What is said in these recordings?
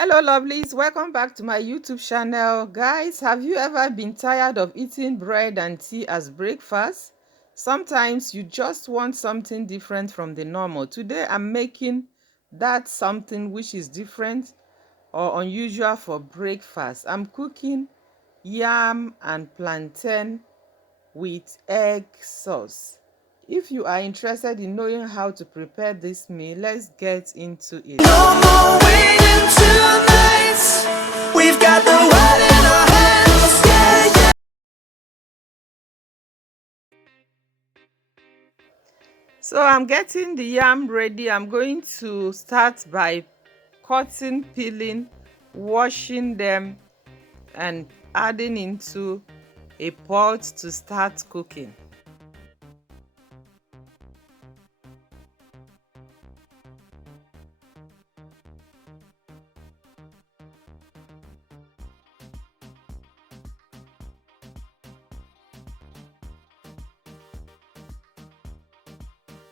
Hello lovelies, welcome back to my YouTube channel. Guys, have you ever been tired of eating bread and tea as breakfast? Sometimes you just want something different from the normal. Today I'm making that something which is different or unusual for breakfast. I'm cooking yam and plantain with egg sauce. If you are interested in knowing how to prepare this meal, let's get into it. No more waiting tonight. We've got the world in our hands. Yeah, yeah. So I'm getting the yam ready. I'm going to start by cutting, peeling, washing them and adding into a pot to start cooking.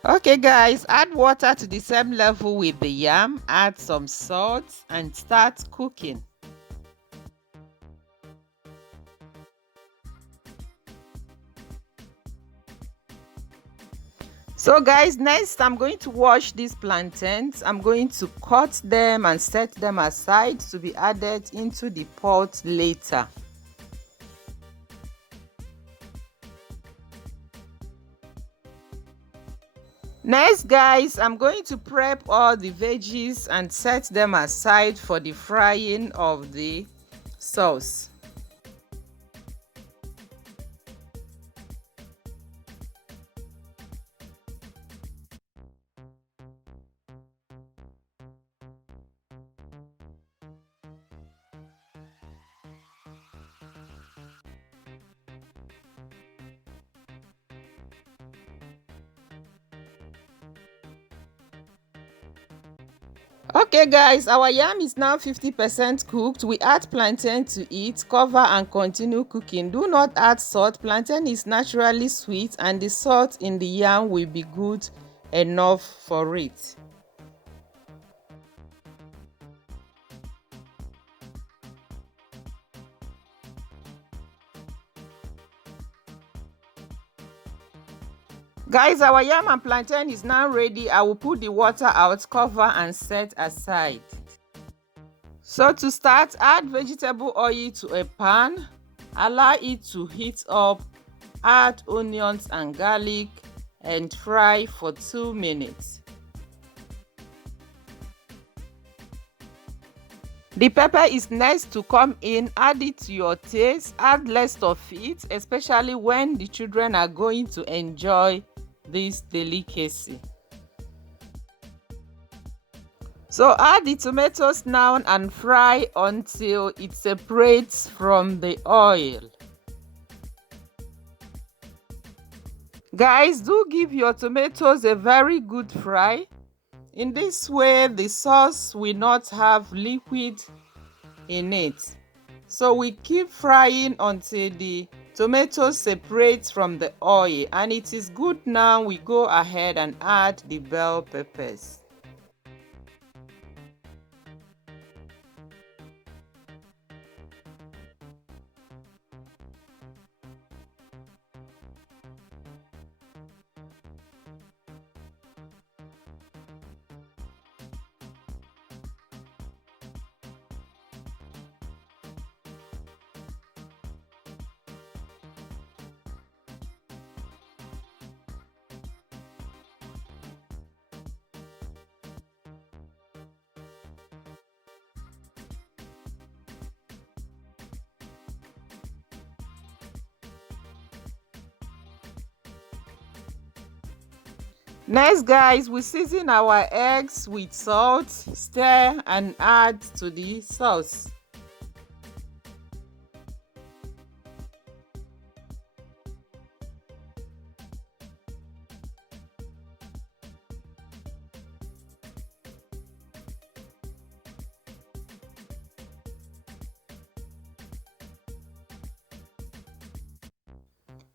Okay guys, add water to the same level with the yam, add some salt and start cooking. So guys, next I'm going to wash these plantains. I'm going to cut them and set them aside to be added into the pot later. Next guys, I'm going to prep all the veggies and set them aside for the frying of the sauce. Okay guys, our yam is now 50% cooked. We add plantain to it, cover and continue cooking. Do not add salt. Plantain is naturally sweet and the salt in the yam will be good enough for it. Guys, our yam and plantain is now ready. I will put the water out, cover and set aside. So to start, add vegetable oil to a pan, allow it to heat up, add onions and garlic and fry for 2 minutes. The pepper is next to come in. Add it to your taste, add less of it, especially when the children are going to enjoy this delicacy. So add the tomatoes now and fry until it separates from the oil. Guys, do give your tomatoes a very good fry. In this way, the sauce will not have liquid in it. So we keep frying until the tomatoes separate from the oil, and it is good. Now we go ahead and add the bell peppers. Next guys, we season our eggs with salt, stir and add to the sauce.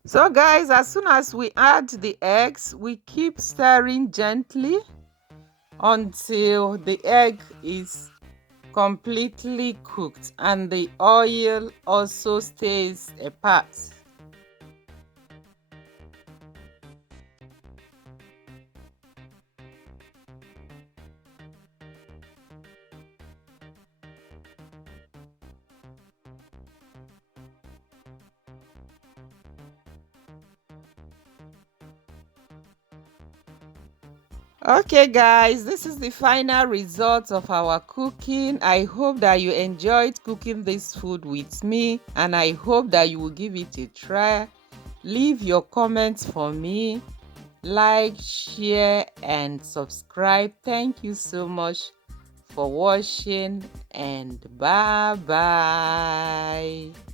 So guys, as soon as we add the eggs, we keep stirring gently until the egg is completely cooked and the oil also stays apart. Okay guys, this is the final result of our cooking. I hope that you enjoyed cooking this food with me and I hope that you will give it a try. Leave your comments for me. Like, share and subscribe. Thank you so much for watching and bye bye.